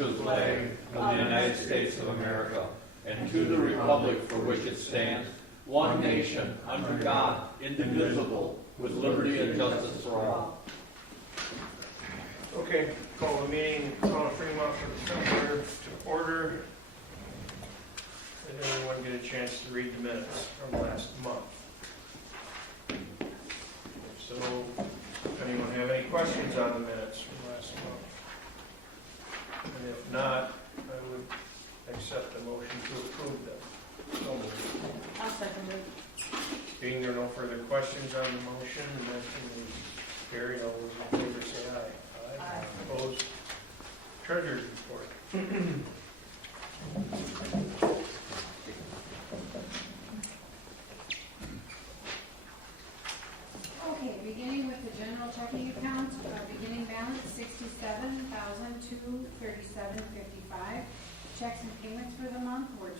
to the flag of the United States of America and to the republic for which it stands, one nation, under God, indivisible, with liberty and justice for all. Okay, call the meeting, Town of Fremont for December to order. Did anyone get a chance to read the minutes from last month? If so, does anyone have any questions on the minutes from last month? And if not, I would accept the motion to approve them. So moved. I'll second it. Being there are no further questions on the motion, the motion is carried. All those in favor say aye. Aye. Opposed? Treasurer's report. Okay, beginning with the general checking account, beginning balance $67,237.55. Checks and payments for the month were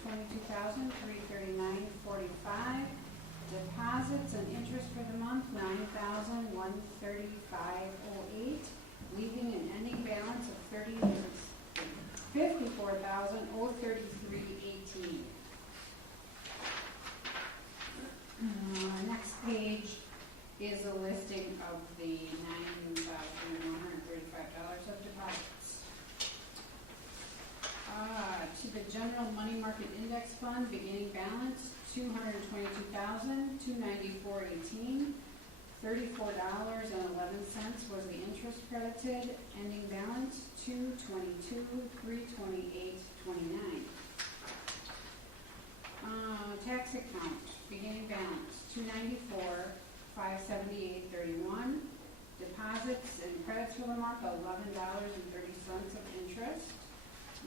$22,339.45. Deposits and interest for the month $9,135.08, leaving an ending balance of $54,033.18. Next page is a listing of the $9,135 of deposits. To the general money market index fund, beginning balance $222,294.18. $34.11 was the interest credited. Ending balance $222,328.29. Tax account, beginning balance $294,578.31. Deposits and credits for the month $11.30 of interest,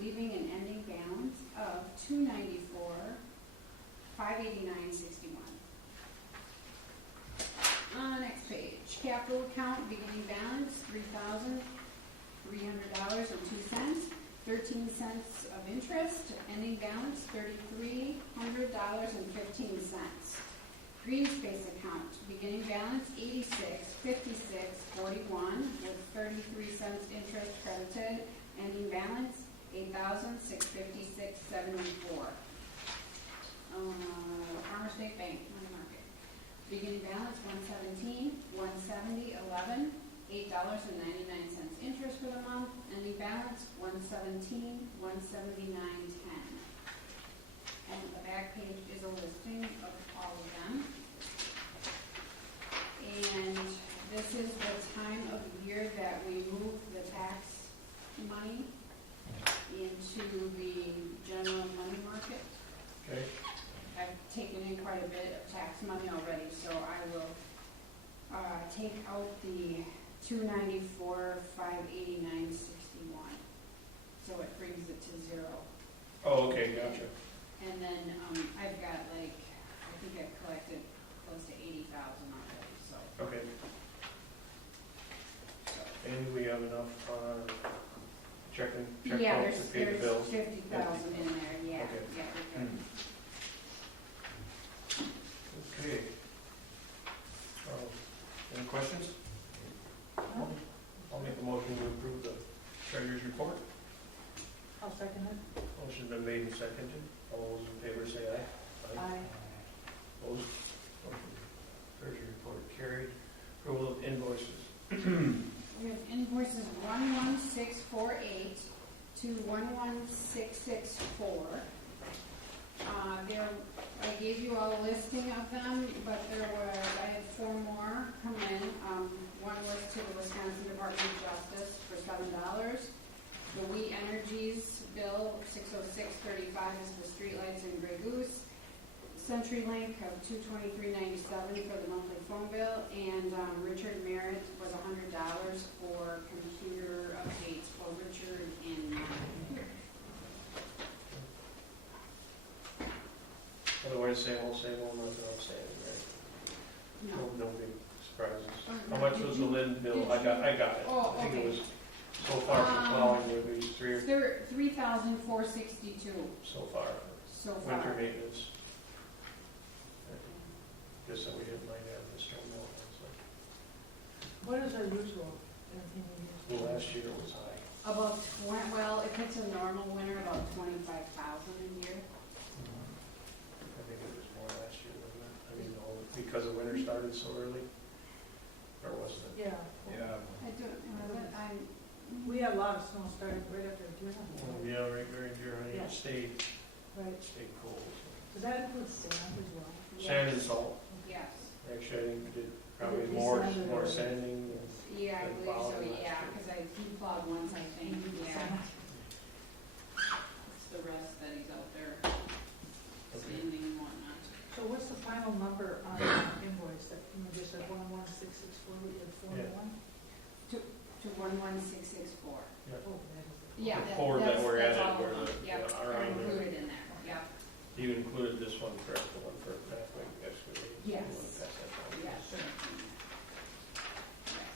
leaving an ending balance of $294,589.61. Next page, capital account, beginning balance $3,300.02, 13 cents of interest, ending balance $3,300.15. Green space account, beginning balance $86,56.41 with 33 cents interest credited, ending balance $8,656.74. Farmer State Bank money market, beginning balance $117,170.11, $8.99 interest for the month, ending balance $117,179.10. And the back page is a listing of all of them. And this is the time of year that we move the tax money into the general money market. Okay. I've taken in quite a bit of tax money already, so I will take out the $294,589.61. So it brings it to zero. Oh, okay, gotcha. And then I've got I think I've collected close to $80,000 already. So. Okay. And we have enough on our check Yeah, books to pay the bills? there's $50,000 in there. Yeah. Okay. Yeah. We're good. Okay. Any questions? I'll make a motion to approve the treasurer's report. I'll second it. Motion's been made and seconded. All those in favor say aye. Aye. Opposed? Treasurer's report carried. Approval of invoices. We have invoices 11648 to 11664. I gave you all a listing of them, but I had 4 more come in. One was to the Wisconsin Department of Justice for $7. The We Energies bill 606.35 is for streetlights in Grey Goose. CenturyLink of $223.97 for the monthly phone bill, and Richard Merritt was $100 for computer updates for Richard in Otherwise, same old, nothing outstanding, right? No. No big surprises. How much was the Lynn bill? I got it. Oh, I think okay. it was so far from plowing, maybe 3 or $3,462 so far. so far. Winter maintenance. Guess that we didn't mind having the stone mill. What is our usual? Well, last year was high. About well, if it's a normal winter, about 25,000 a year. I think it was more last year, wasn't it? I mean, because the winter started so early? Or wasn't it? Yeah. Yeah. I don't know, but We had a lot of snow starting right after June. Yeah, right during June, Yeah. it stayed Right. cold. Does that include sand as well? Sand and salt. Yes. Actually, I think we did probably Did we more sand it or- sanding. Yeah, I Like believe so, plowing last yeah, year. because he plowed once, I think, yeah. It's the rest that he's out there sanding and whatnot. So what's the final number on the invoice that you just said 11664, we did 41? To 11664. Oh, that is it. Yeah. The four that were that's added all were of the- them. Yep, are they're on there. included in there, yep, You included this one correct, the one for pathway excavating. so you Yes. wanna pass that down. yes. Yes.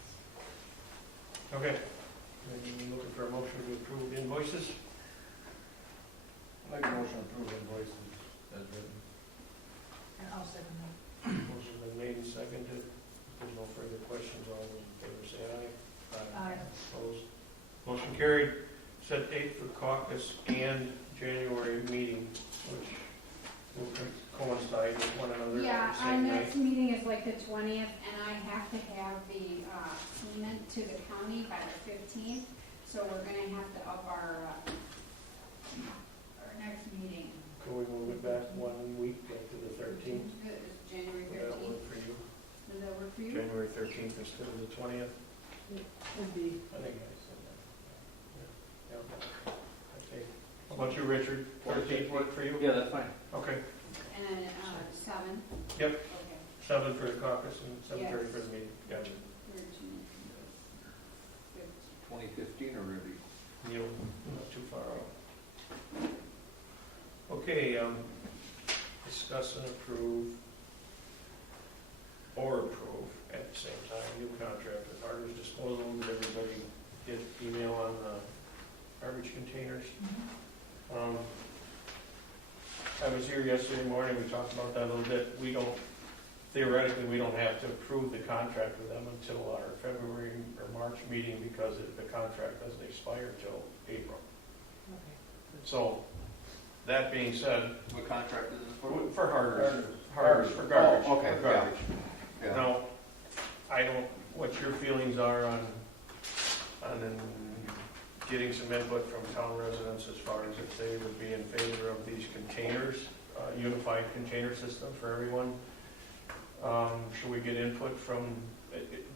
Okay. Then looking for a motion to approve invoices. Make a motion to approve invoices as written. And I'll second that. Motion's been made and seconded. If there's no further questions, all those in favor say aye. Aye. Opposed? Motion carried. Set date for caucus and January meeting, which will coincide with one another Yeah, on the our same night. next meeting is like the 20th, and I have to have the payment to the county by the 15th, so we're gonna have to up our next meeting. Can we move it back 1 week, like to the 13th? It's January Would that 13th. work for you? Does that work for you? January 13th instead of the 20th? Would be, I think I said that. Yeah. Okay. How about you, Richard? 14th work for you? Yeah, that's fine. Okay. And 7? Yep. Okay. 7 for the caucus and 7:30 Yes. for the meeting. Gotcha. 13, 2015 already. You know, not too far out. Okay, discuss and approve or approve at the same time, new contract with Harter's Disposal. Did everybody get email on the garbage containers? I was here yesterday morning, we talked about that a little bit. Theoretically, we don't have to approve the contract with them until our February or March meeting because the contract doesn't expire till April. okay. So, that being said, What contract is this for? for Harter's, for garbage. Oh, okay, for garbage. Yeah. Now, I don't, what your feelings are on getting some input from town residents as far as if they would be in favor of these containers, unified container system for everyone. Should we get input from,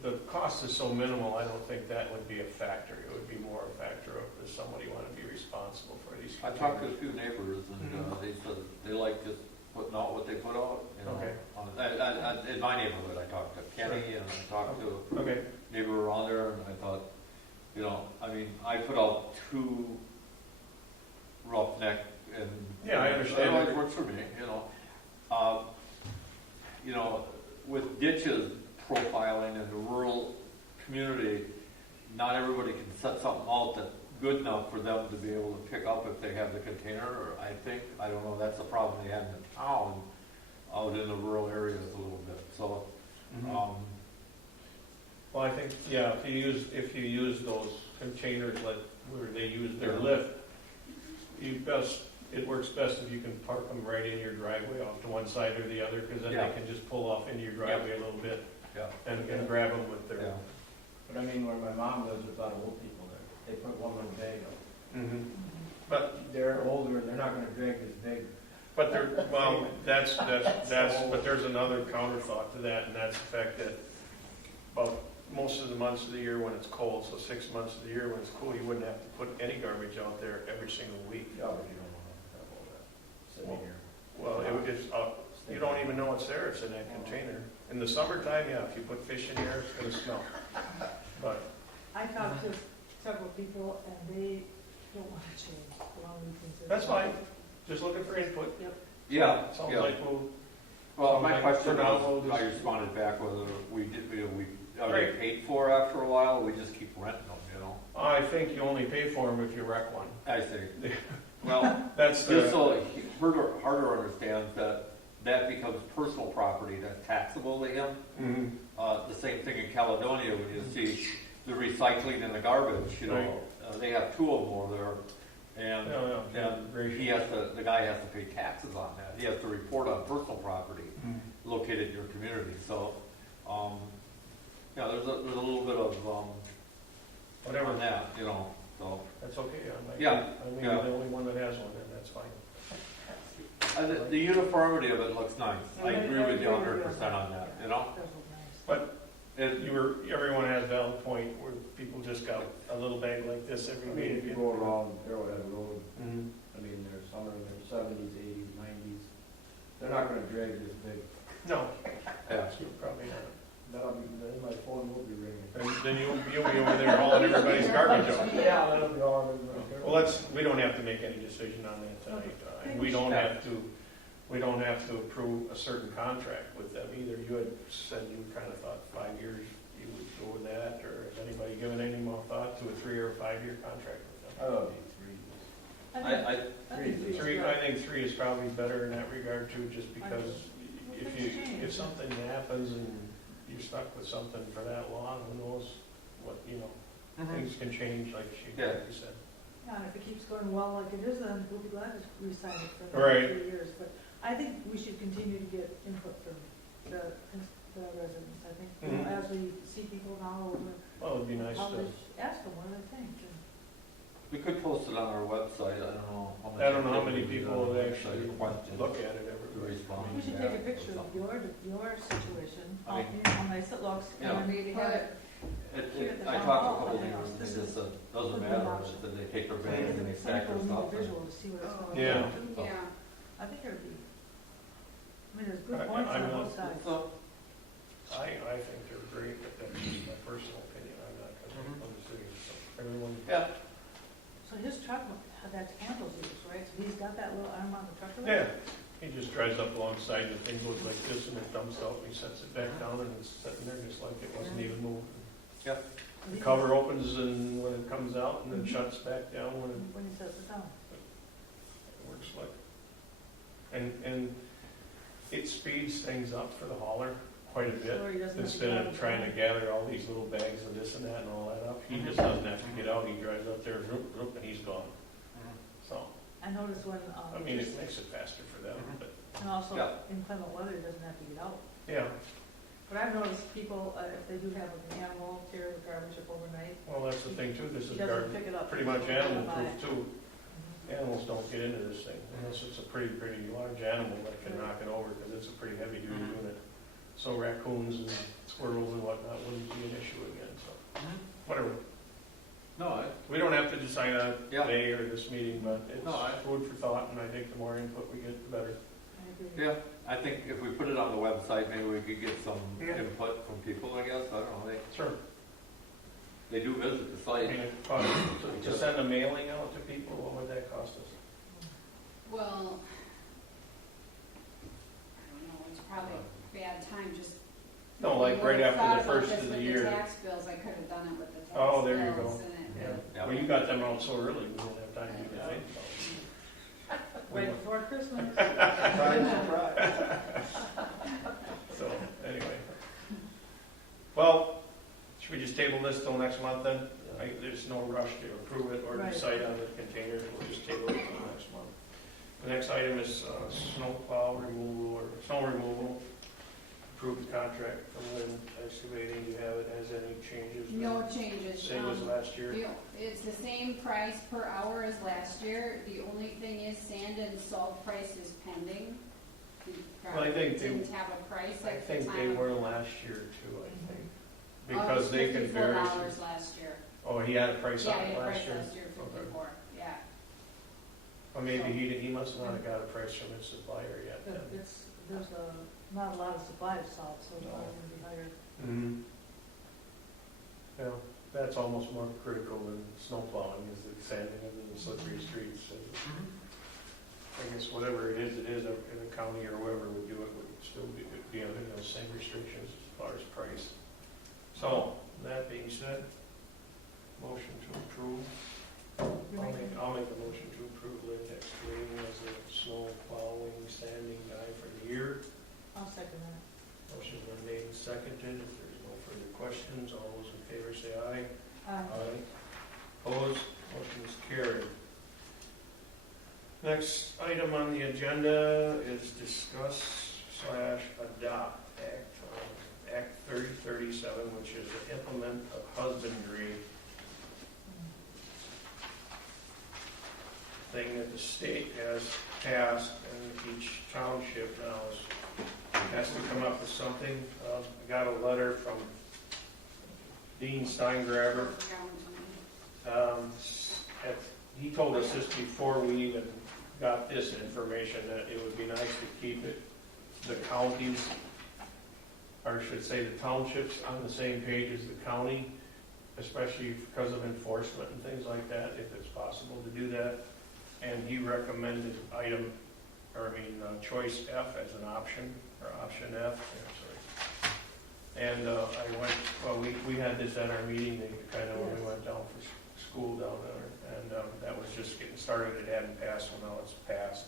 the cost is so minimal, I don't think that would be a factor. It would be more a factor of does somebody want to be responsible for these I containers? talked to a few neighbors and they said they like just putting out what they put out, you know. Okay. In my neighborhood, I talked to Kenny and I talked to Okay, a neighbor around there and I thought, you know, I mean, I put out 2 roughneck and. Yeah, I understand. It works for me, you know. You know, with ditches profiling in the rural community, not everybody can set something out that's good enough for them to be able to pick up if they have the container, or I don't know, that's the problem they had in the town, out in the rural areas a little bit, so, well, I think, yeah, if you use those containers where they use their lift, it works best if you can park them right in your driveway off to one side or the other, because then Yeah. they can just pull off into your driveway a little bit yeah. and grab them with their. Yeah. But I mean, where my mom lives, there's a lot of old people there. They put one little bag up. Mhm. But They're older and they're not gonna drag this big. well, but there's another counter thought to that, and that's the fact that about most of the months of the year when it's cold, so 6 months of the year when it's cool, you wouldn't have to put any garbage out there every single week. Yeah, but you don't wanna have all that sitting here. Well, you don't even know it's there, it's in that container. In the summertime, yeah, if you put fish in there, it's gonna smell. But, I talked to several people and they don't want to change along with things. that's fine, just looking for input. Yeah, Sounds yeah. like Well, my like, question for now, was, we'll I just- responded back whether are they Right. paid for after a while, or we just keep renting them, you know? I think you only pay for them if you wreck one. I see. Well, That's just the, so Harter understands that becomes personal property that's taxable to him. Mhm. The same thing in Caledonia, when you see the recycling and the garbage, you know. Right. They have two of them over there, and, Yeah, and he has to, the guy has to pay taxes on that. He has to report on personal property located in your community, so, yeah, there's a little bit of, Whatever. on that, you know, so. That's okay, Yeah, I mean, yeah. you're the only one that has one, and that's fine. And the uniformity of it looks nice. I Yeah, agree with you I agree 100% on that, you know? Does look nice. But It, everyone has a valid point where people just got a little bag like this I every mean, if you week. go around Arrowhead Road, Mhm. I mean, there's some in their seventies, eighties, nineties. They're not gonna drag this big. No, yeah. probably not. Then my phone will be ringing. And then you'll be over there hauling everybody's garbage out. Yeah, that'll be all. Well, we don't have to make any decision on that tonight. And we don't have to approve a certain contract with them either. You had said you kind of thought 5 years you would go with that, or has anybody given any more thought to a 3 or 5 year contract with them? I don't need three. I think Three, I think 3 is probably better in that regard too, just because if something happens and you're stuck with something for that long, who knows what, things can change, like you said. Yeah, and if it keeps going well like it is, then we'll be glad to re-sign it for Right. another 3 years. But I think we should continue to get input from the residents. I think, as we see people now, Well, it'd be nice to, ask them what they think. We could post it on our website. I don't know how many. I don't know how many activities people on would the actually website, questions look at it to every respond. We should take a picture of your situation, I how nice it looks, Yeah. and maybe have it. I talked to a couple of neighbors, and they just said, doesn't matter, that they take their bags and they stack their stuff. Visual to see what it's going Yeah. to. Yeah. I think it would be, I mean, there's good I- points I'm on not- both sides. So, I think they're great, but that's just my personal opinion. I'm not going to the city, so everyone. yeah, So his truck, that's Campbell's use, right? So he's got that little arm on the truck? of it? Yeah, he just drives up alongside, the thing goes like this and it dumps out, and he sets it back down and it's sitting there just like it wasn't even moving. yeah. The cover opens and when it comes out and then shuts back down when it When he sets it down. works like. And it speeds things up for the hauler quite a bit. So he doesn't have to Instead get out of trying to gather all these little bags and this and that and all that up, he just doesn't have to get out, he drives up there, and he's gone. So, I noticed when, I mean, it makes it faster for them, but, and also Yeah. inclement weather, he doesn't have to get out. yeah, But I've noticed people, if they do have an animal tear the garbage up overnight, well, that's the thing too, this he is doesn't pick it up. pretty much animal proof too. Mhm. Animals don't get into this thing, unless it's a pretty large animal that can knock it over, because it's a pretty heavy duty unit. So raccoons and squirrels and whatnot wouldn't be an issue again, so, whatever. No, We don't have to decide on it Yeah. today or this meeting, but it's No, food for thought, and I think the more input we get, the better. I agree. yeah, I think if we put it on the website, maybe we could get some Yeah. input from people, I guess, I don't know, Sure. they do visit the I site. mean, to send a mailing out to people, what would that cost us? Well, I don't know, it's probably a bad time, just. No, like I right would've after thought the about first this of the with year. tax bills, I could have done it with the tax bills. Oh, there you go. and it- Yeah. Well, you got them out so early, we didn't have time to do that. Right before Christmas. Surprise, surprise. So, anyway. Well, should we just table this till next month then? There's no rush to approve it or Right. decide on the containers, we'll just table it till next month. The next item is snow plow removal or snow removal. Approved contract from Lynn Excavating. Do you have it, has any changes? No changes. Same as last year? It's the same price per hour as last year. The only thing is sand and salt price is pending. We Well, I think they- didn't have a price I at the think time. they were last year too, I think. Because they can vary. $54 last year. Oh, he had a price Yeah, on he it had a last price year? last year, 54, yeah. Or maybe he must not have got a price from his supplier yet then. There's not a lot of supply of salt, so it's probably going to be higher. Mm-hmm. Yeah, that's almost more critical than snow plowing, is the sanding of the slippery streets. And I guess whatever it is in the county or whoever would do it would still be under those same restrictions as far as price. So, that being said, motion to approve. I'll make a motion to approve Lynn Excavating as a snow plowing, sanding guy for the year. I'll second that. Motion's been made and seconded. If there's no further questions, all those in favor favor say aye. Aye. Opposed, motion is carried. Next item on the agenda is discuss/adopt Act 3037, which is the implement of husbandry thing that the state has passed, and each township now has to come up with something. I got a letter from Dean Steingraber. He told us this before we even got this information, that it would be nice to keep it, the counties, or I should say the townships, on the same page as the county, especially because of enforcement and things like that, if it's possible to do that. And he recommended choice F as an option, or option F, And we had this at our meeting, kind of when we went down for school down there, and that was just getting started. It hadn't passed, so now it's passed.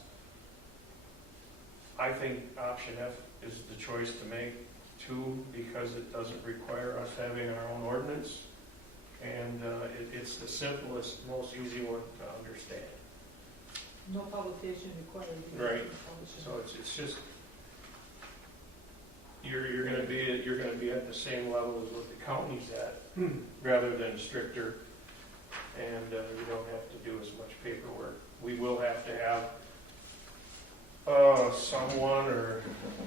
I think option F is the choice to make, too, because it doesn't require us having our own ordinance, and it's the simplest, most easy one to understand. No publication required. Right. So it's just, you're gonna be at the same level as what the county's at, rather than stricter, and you don't have to do as much paperwork. We will have to have someone, or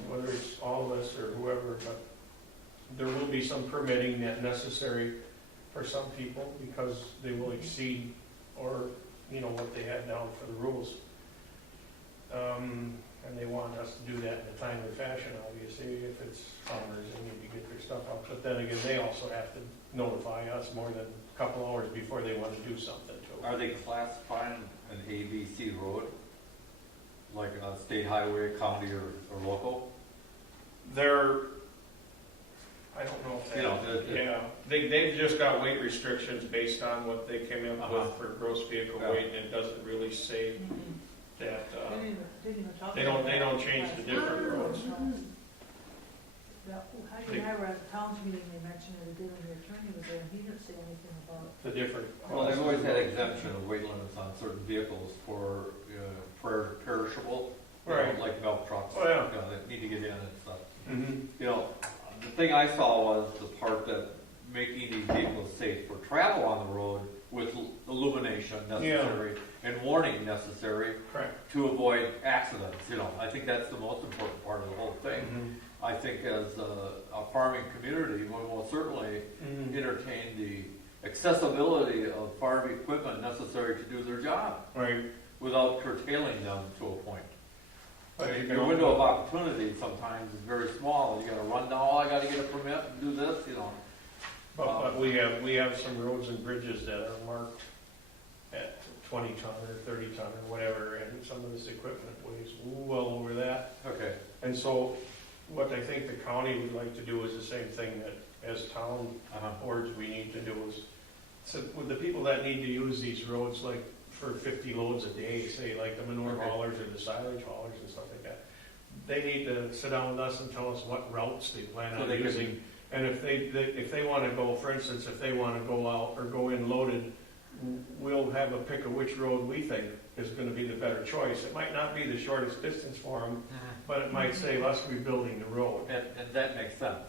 whether it's all of us or whoever, but there will be some permitting necessary for some people, because they will exceed, or what they have down for the rules. And they want us to do that in a timely fashion, obviously. If it's farmers, they need to get their stuff out. But then again, they also have to notify us more than a couple hours before they want to do something to it. Are they classifying an ABC road? Like a state highway, county, or local? I don't know if they've just got weight restrictions based on what they came up with for gross vehicle weight, and it doesn't really say that, they don't change the different roads. Heidi and I were at the town's meeting, they mentioned it, when the attorney was there, and he didn't say anything about The different. Well, they've always had exemption of weight limits on certain vehicles for perishable, Right. like milk trucks. Oh, yeah. That need to get in and stuff. Mhm. The thing I saw was the part that making these vehicles safe for travel on the road with illumination necessary and warning necessary Correct. to avoid accidents. I think that's the most important part of the whole thing. Mhm. I think as a farming community, we will certainly Mhm. entertain the accessibility of farm equipment necessary to do their job Right. without curtailing them to a point. But you Your can window of opportunity sometimes is very small. You gotta run down, I gotta get a permit and do this, But we have some roads and bridges that are marked at 20 ton or 30 ton or whatever, and some of this equipment weighs well over that. Okay, And so what I think the county would like to do is the same thing that as town boards we need to do is, so with the people that need to use these roads, like for 50 loads a day, say like the manure Okay. haulers or the silage haulers and stuff like that, they need to sit down with us and tell us what routes they plan So on they could- using. And if they want to go, for instance, if they want to go out or go in loaded, we'll have a pick of which road we think is going to be the better choice. It might not be the shortest distance for them, but it might save us rebuilding the road. and that makes sense.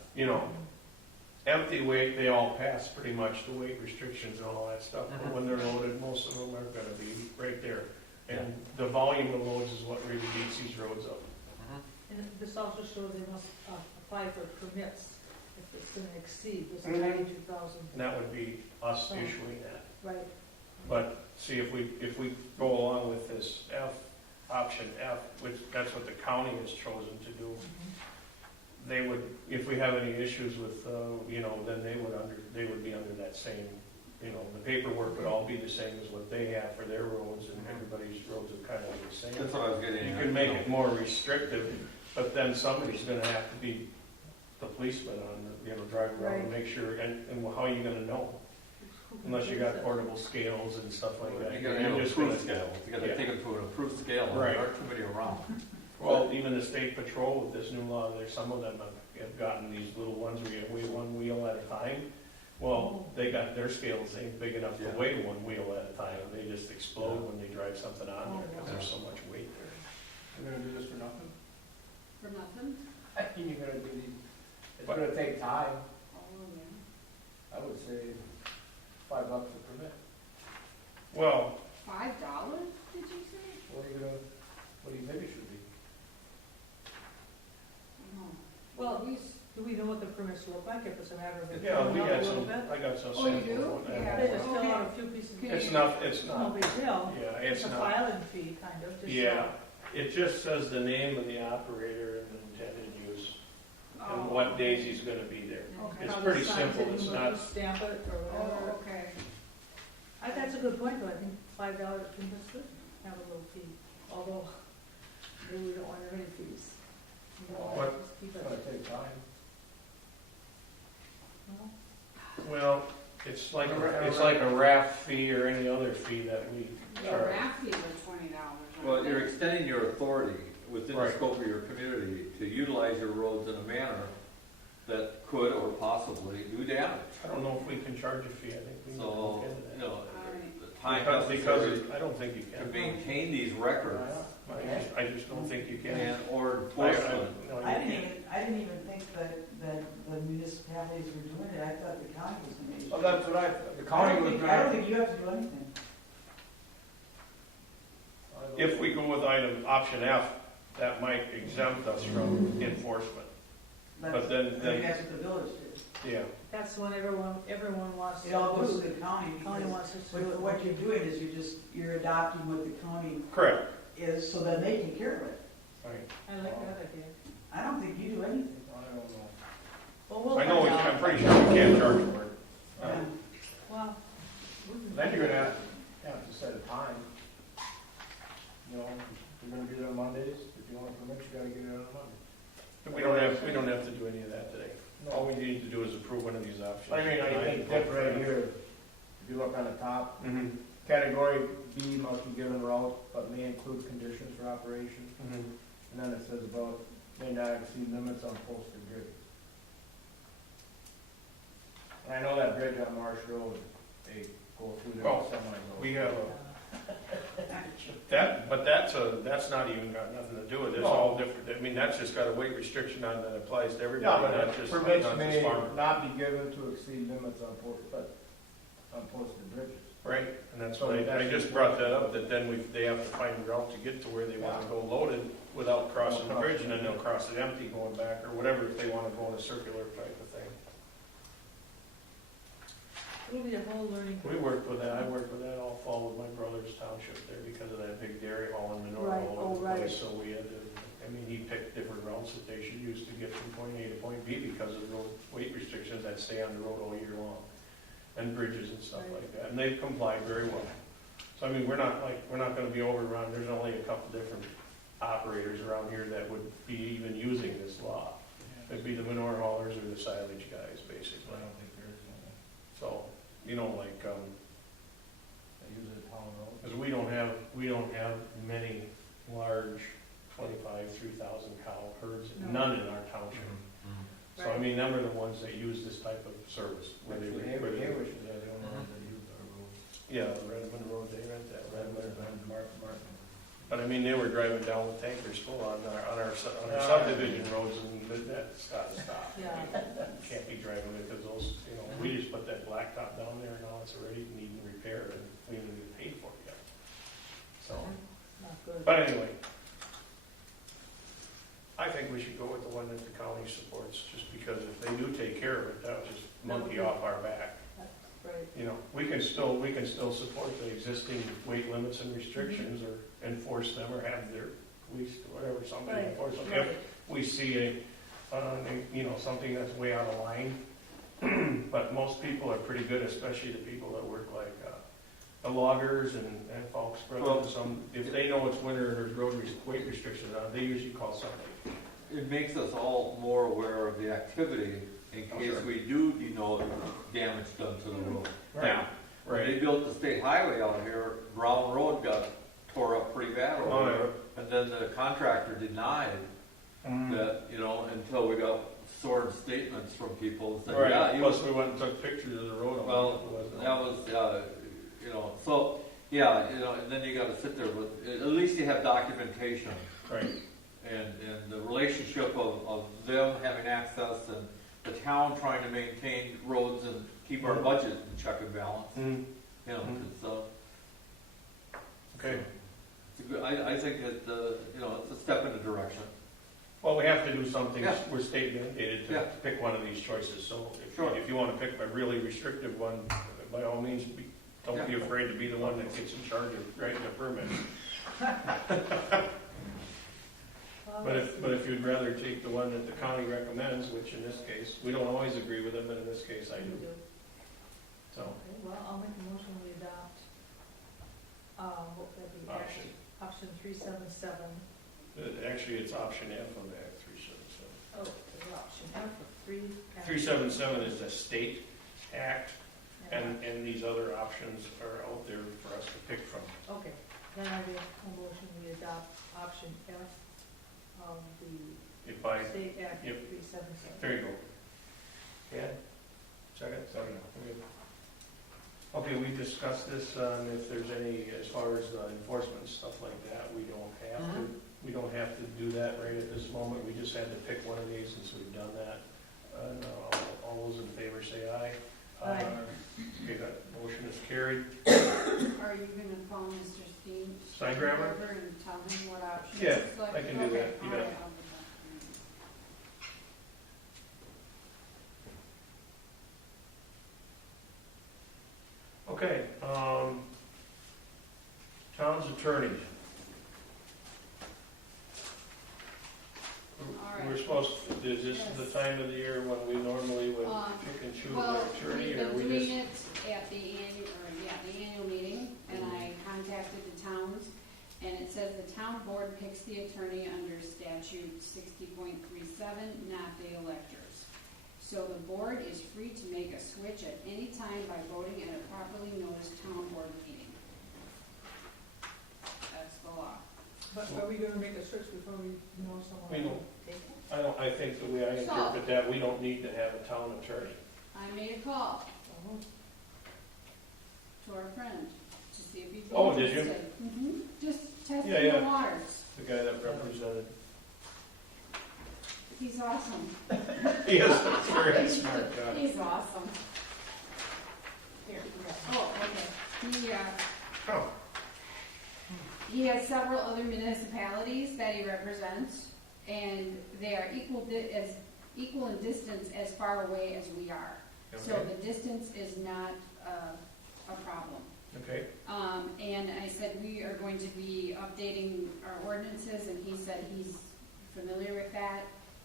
Empty weight, they all pass pretty much the weight restrictions and all that stuff. But when they're loaded, most of them are going to be right there. And the volume of loads is what really beats these roads up. And this also shows they must apply for permits if it's gonna exceed this Mhm. 92,000. And that would be us issuing that. Right. But see, if we go along with this option F, which that's what the county has chosen to do, they would, if we have any issues with, then they would be under that same, the paperwork would all be the same as what they have for their roads, and everybody's roads are kind of the same. That's what I was getting You at. can make it more restrictive, but then somebody's gonna have to be the policeman on, drive around and make sure, and how are you gonna know? Unless you got portable scales and stuff like that. You gotta You're have just approved gonna- scales. You gotta Yeah. take them to an approved scale, and Right. there aren't too many around. Well, even the state patrol with this new law, some of them have gotten these little ones where you weigh one wheel at a time. Well, they got their scales ain't big enough to Yeah. weigh one wheel at a time. They just explode when they drive something on there because Oh, there's so much weight there. We're gonna do this for nothing? For nothing? I mean, you're gonna do these, it's What? gonna take time. Oh, yeah. I would say $5 a permit. Well, $5, did you say? What do you think it should be? Oh. Well, we, do we know what the permits look like, if it's a matter of. yeah, we filling out got a little some, bit? I got some Oh, you samples. do? on that. Yeah. They just fill Okay. out a few pieces. Can It's you- not, it's No not, big deal. yeah, It's it's a not, filing fee, kind of, just. yeah. It just says the name of the operator and the intended use, and oh, what days he's gonna be there. Okay. It's How pretty the signs simple, that you it's must not, Stamp it or whatever. Oh, okay. That's a good point, though, I think $5 can just have a little fee, although maybe we don't want any fees. You know, What? just keep It's it, gonna take time. no? well, it's like a raft fee or any other fee that we The charge. raft fees are $20. Well, you're extending your authority within the Right. scope of your community to utilize your roads in a manner that could or possibly do damage. I don't know if we can charge a fee, I think we need to So, look into you that. know, Alright. the time Because necessary it's- I don't think you to can. maintain these records I just don't think you can. and or I- enforcement. no, you I can't. didn't even think that the municipalities were doing it, I thought the county was gonna issue. Well, that's what the county was I don't driving. think you have to do anything. If we go with option F, that might exempt us from enforcement. But then- I think that's what the village did. Yeah. That's when everyone wants to It all goes do. to the county, County because wants us to do it. what you're doing is you're adopting what the county Correct. is, so then they take care of it. Right. I like that idea. I don't think you do anything. I don't know. Well, we'll I know, find out. I'm pretty sure we can't charge for it. Yeah. Well, we can- Then you're gonna have to set a time. You know, you're gonna be there on Mondays, if you want a permit, you gotta get it on a Monday. We don't have to do any of that today. All we need to do is approve one of these options. I mean, I think that right here, if you look on the top, Mm-hmm. category B must be given route, but may include conditions for operation. Mm-hmm. And then it says about may not exceed limits on posted bridges. And I know that bridge on Marsh Road, they go through there Oh, semi road. We have but that's not even got nothing to do with it. It's No. all different. I mean, that's just got a weight restriction on that applies to Yeah, everybody, but not just, permits not just may farmers. not be given to exceed limits on posted bridges. Right, and that's So why I that's- just brought that up, that then they have to find a route to get to where they want to go loaded without crossing the bridge, and then they'll cross it empty going back, or whatever, if they want to go in a circular type of thing. It'll be a whole learning. We worked with that, I worked with that all fall with my brother's township there because of that big dairy hall in the north Right, all over the oh, right. place, so we had to, I mean, he picked different routes that they should use to get from point A to point B because of road weight restrictions that stay on the road all year long, and bridges and stuff Right. like that, and they've complied very well. So I mean, we're not gonna be overrun, there's only a couple different operators around here that would be even using this law. It'd be the manure haulers or the silage guys, I basically. don't think there is any. So, you know, like, They use it at town road. because we don't have many large 25, 3,000 cow herds, No. none in our township. So I Right. mean, them are the ones that use this type of service. Where they, Actually, where they, Hayward is the only ones that use our roads. yeah, Redmond Road, they rent that. Redmond Redmond. and Martin. But I mean, they were driving down with tankers full on our subdivision roads, and that's gotta stop. Yeah. You can't be driving it, because those, you know, we just put that blacktop down there, and now it's already needing repair, and we haven't even paid for it yet. So, Not good. but anyway, I think we should go with the one that the county supports, just because if they do take care of it, that'll just monkey off our back. That's right. You know, we can still support the existing weight limits and restrictions, or enforce them, or have their police, or whatever, somebody Right, enforce them. right. If we see you know, something that's way out of line. But most people are pretty good, especially the people that work like, the loggers and folks, Well, if they know it's winter and there's weight restrictions on, they usually call somebody. It makes us all more aware of the activity in Oh, case sure. we do denote damage done to the road. Now, when Right. they built the state highway out here, Brown Road got tore up pretty bad over Oh, there. And then the contractor denied Mm. that, you know, until we got sworn statements from people that say, Right, yeah, you. plus we went and took pictures of the road. Well, that was, so, yeah, and then you gotta sit there with, at least you have documentation. Right, And the relationship of them having access and the town trying to maintain roads and keep our budget in check and balance. Mhm. It's, Okay, it's a good, I think that, it's a step in the direction. well, we have to do something, Yeah. we're state mandated Yeah. to pick one of these choices, so Sure. if you wanna pick a really restrictive one, by all means, don't be Yeah. afraid to be the one that gets in charge of writing a permit. But if you'd rather take the one that the county recommends, which in this case, we don't always agree with them, but in this case I You do, do. so. Okay, well, I'll make a motion we adopt, what would that be? Option. Option 377. Actually, it's option F of Act 377. Oh, there's option F of 3. 377 is the state act, And- and these other options are out there for us to pick from. Okay, then I make a motion we adopt option F of the If I, State Act Yep. 377. there you go. Yeah, second? Okay, we discussed this, if there's any, as far as enforcement and stuff like that, we don't have to do that right at this moment, we just had to pick one of these, and so we've done that. And all those in favor say aye. Aye. Okay, that motion is carried. Are you gonna call Mr. Steingraber? And tell him what options? Yeah, to select? I can do Okay, that, you all bet. right, I'll do that. Okay, town's attorney. All We're right. supposed, is this the time of the year when we normally would pick and choose Well, our attorney, we've or been we doing just? it at the annual meeting, and I contacted the towns, and it says the town board picks the attorney under statute 60.37, not the electors. So the board is free to make a switch at any time by voting at a properly noticed town board meeting. That's the law. But are we gonna make a search before we know someone? We don't. Take it? I think the way I So- interpret that, we don't need to have a town attorney. I made a call Oh, to our friend to see if he'd be Oh, did you? interested. Just testing Yeah, yeah. the waters. The guy that represented. He's awesome. He is a very smart guy. He's awesome. Here, oh, okay. Oh, He has several other municipalities that he represents, and they are equal in distance as far away as we are. So okay, the distance is not a problem. okay, And I said, we are going to be updating our ordinances, and he said he's familiar with that.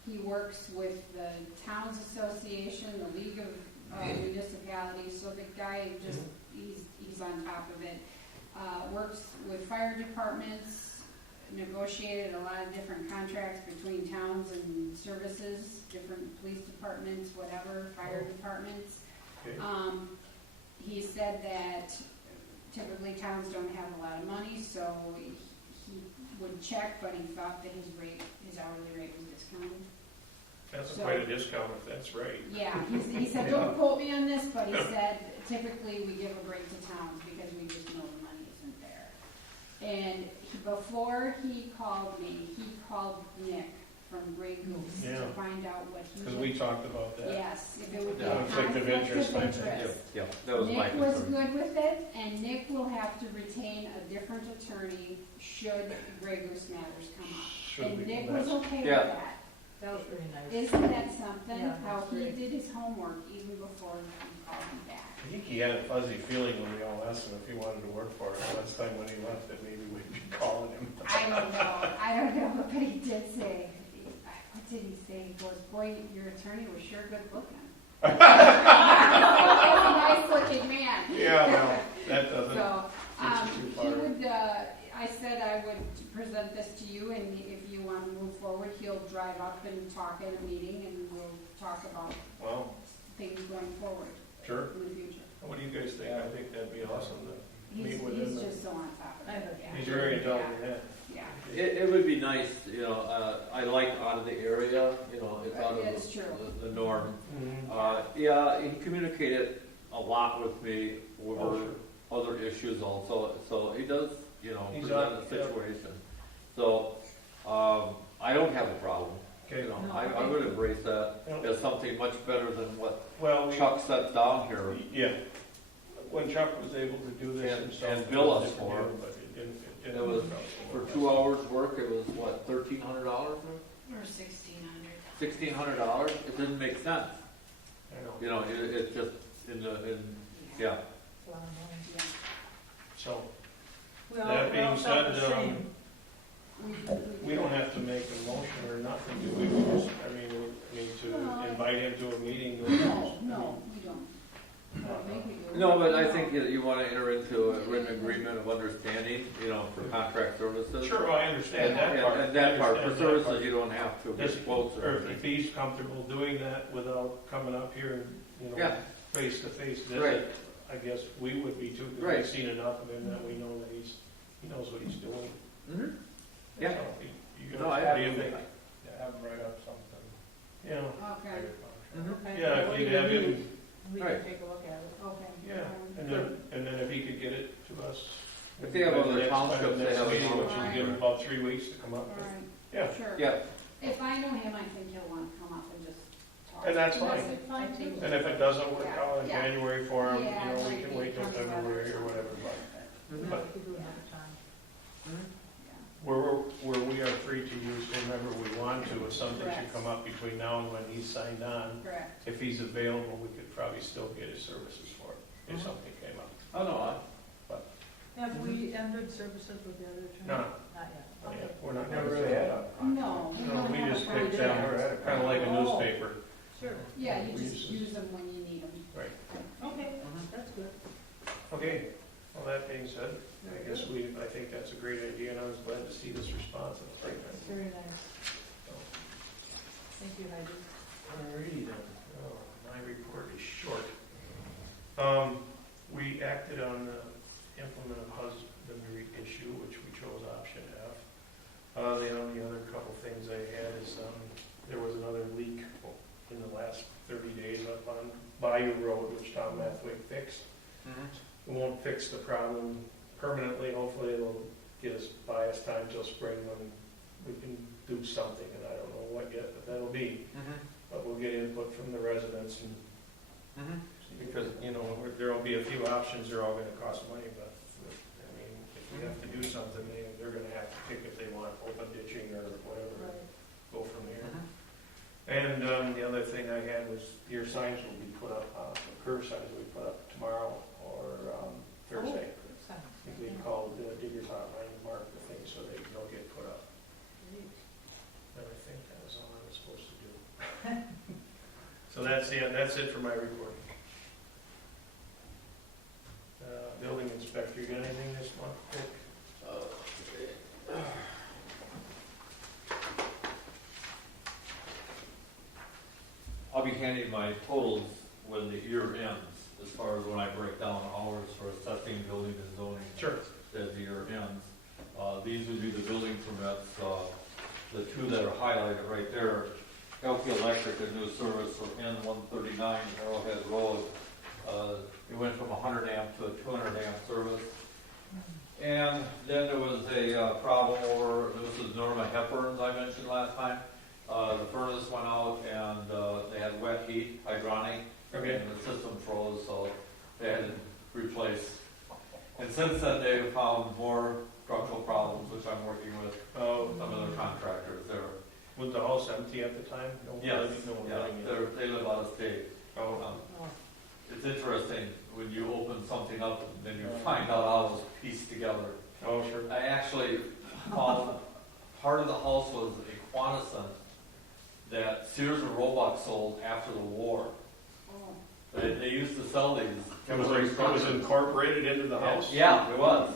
He works with the Towns Association, the League of Municipalities, so the guy just, he's on top of it. Works with fire departments, negotiated a lot of different contracts between towns and services, different police departments, whatever, fire departments. okay. He said that typically towns don't have a lot of money, so he would check, but he thought that his hourly rate was discounted. That's So- quite a discount if that's right. Yeah, he said, don't quote me on this, but he said typically we give a break to towns because we just know the money isn't there. And before he called me, he called Nick from Grey Goose Yeah. to find out what he Because would. we talked about that. Yes, if it would be a Yeah. Conflict of interest, I think. Yeah, that was my Nick was concern. good with it, and Nick will have to retain a different attorney should Grey Goose matters come up. Should And we- Nick was okay with Yeah. that. that was pretty nice. Isn't that something, Yeah, how that's he great. did his homework even before he called me back? I think he had a fuzzy feeling when we all asked him if he wanted to work for us last time when he left, that maybe we'd be calling him. I don't know, but he did say, what did he say? He goes, boy, your attorney was sure good looking. Nice looking man. Yeah, well, that doesn't, So, it's too he far. would, I said I would present this to you, and if you want to move forward, he'll drive up and talk at a meeting, and we'll talk about well, things going forward sure. in the future. What do you guys think? I think that'd be awesome to He's meet with him. just so on top of I it. know. Yeah. He's very intelligent, yeah. Yeah. It would be nice, I like out of the area, it's out out of It's true. the norm. Mhm. Yeah, he communicated a lot with me Oh, over sure. other issues also, so he does, He's present on- a yeah. situation. So, I don't have a problem. Okay, No, I would embrace that Yeah. as something much better than what well, Chuck sets down here. yeah, when Chuck was able to do this And- himself. and bill it was us a different for it. deal, but it didn't- It was, for didn't- 2 hours work, it was what, $1,300? Or 1,600. $1,600? It didn't make sense. I know. It's just yeah. It's a lot of money. Yeah. So, Well, That being well, felt the said, same. we don't have to make a motion or nothing, do we? We just, I mean, we need to No. invite him to a meeting. No, we don't. I don't think we do. No, but I think that you want to enter into a written agreement of understanding, for contract services. Sure, well, I understand that part. And that part, I for understand that services, part. you don't have to Just- get quotes or Or if anything. he's comfortable doing that without coming up here and, Yeah. face-to-face Right. visit, I guess we would be too, because Right. we've seen enough of him that we know that he knows what he's doing. Mhm. Yeah. So, you No, I what do you think? Yeah, have them write up something. You know, Okay, Okay, Yeah, if what you'd do you have him- need? We Right. can take a look at it. okay. yeah, and then if he could get it to us. If they have by the other next- by the townships, they next have a meeting, which little- will give him about 3 weeks to come All up with. right, Yeah, sure. Yeah, If I know him, I think he'll want to come up and just talk. And that's He fine. doesn't- I think- and if it doesn't work Yeah, out in yeah. January for him, Yeah, we like can he wait till comes together February or something. whatever, but. Mhm. But We could do another time. Yeah. where we are free to use whomever we want to, if something should Correct. come up between now and when he's signed on, Correct. if he's available, we could probably still get his services for it, if Mhm. something came up. oh no, Have we ended services with the other attorney? No. Not yet. Not Okay. yet. We're not Never gonna really had a. No, we No, don't we have a just contract. picked them, Never had a kind of like a Oh. newspaper. Sure. Yeah, you We just use- use them when you need them. Right. Okay, Mhm. that's good. Okay, well, that being said, I think that's a great idea, and I was glad to see this response. That's very nice. Thank you, Heidi. Alrighty then. Oh, my report is short. We acted on the implement of husbandry issue, which we chose option F. The only other couple things I had is, there was another leak in the last 30 days up on Bayou Road, which Tom Mathwick fixed. It won't fix the problem permanently, hopefully it'll get us, buy us time till spring when we can do something, and I don't know what yet, but that'll be. But we'll get input from the residents, and because, there'll be a few options, they're all gonna cost money, but, I mean, if we have to do something, they're gonna have to pick if they want open ditching or whatever, Right. go from there. And, the other thing I had was, your signs will be put up, the curb signs will be put up tomorrow or, Thursday. Oh, good sign. I think we called Diggers Hotline and mark the thing so they'll get put up. Great. And I think that was all I was supposed to do. So that's it for my report. Building inspector, you got anything this month, Dick? I'll be handing my totals when the year ends, as far as when I break down hours for assessing, building, and zoning. Sure. As the year ends. These would be the building permits, the two that are highlighted right there. Elk Electric, a new service for N139 Arrowhead Road. It went from 100 amp to a 200 amp service. And then there was a problem over, this is Norma Hepburn's I mentioned last time. The furnace went out and they had wet heat, hydronic, Okay. and the system froze, so they had to replace. And since then, they've found more structural problems, which I'm working with some other contractors there. Was the house empty at the time? No one Yes, living- no one yeah, living in it? they live out of state. Oh, Oh, It's interesting when you open something up and then you find out how it was pieced together. oh, sure. I actually found part of the house was a Quantisant that Sears and Roebuck sold after the war. Oh, They used to sell these. It was incorporated into the house? Yeah, it was.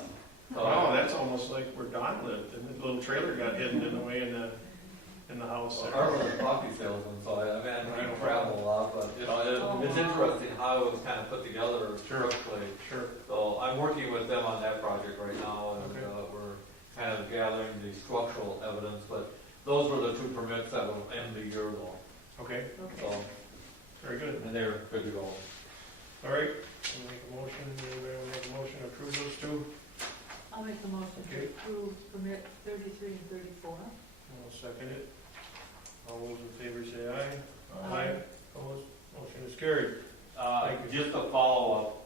So- Oh, that's almost like where Don lived, and the little trailer got hidden in the way in the house Well, there. Harter was a coffee salesman, so I mean, I don't travel a lot, but, it's interesting how it was kind of put together structurally. Sure. So I'm working with them on that project right now, and Okay. we're kind of gathering the structural evidence, but those were the two permits that will end the year though. Okay, Okay. So, very good. and they're good to go. All right, we'll make a motion, anybody want to make a motion to approve those two? I'll make the motion to Okay. approve permit 33 and 34. I'll second it. All those in favor say aye. Aye. Opposed, motion is carried. Thank you. Just a follow-up,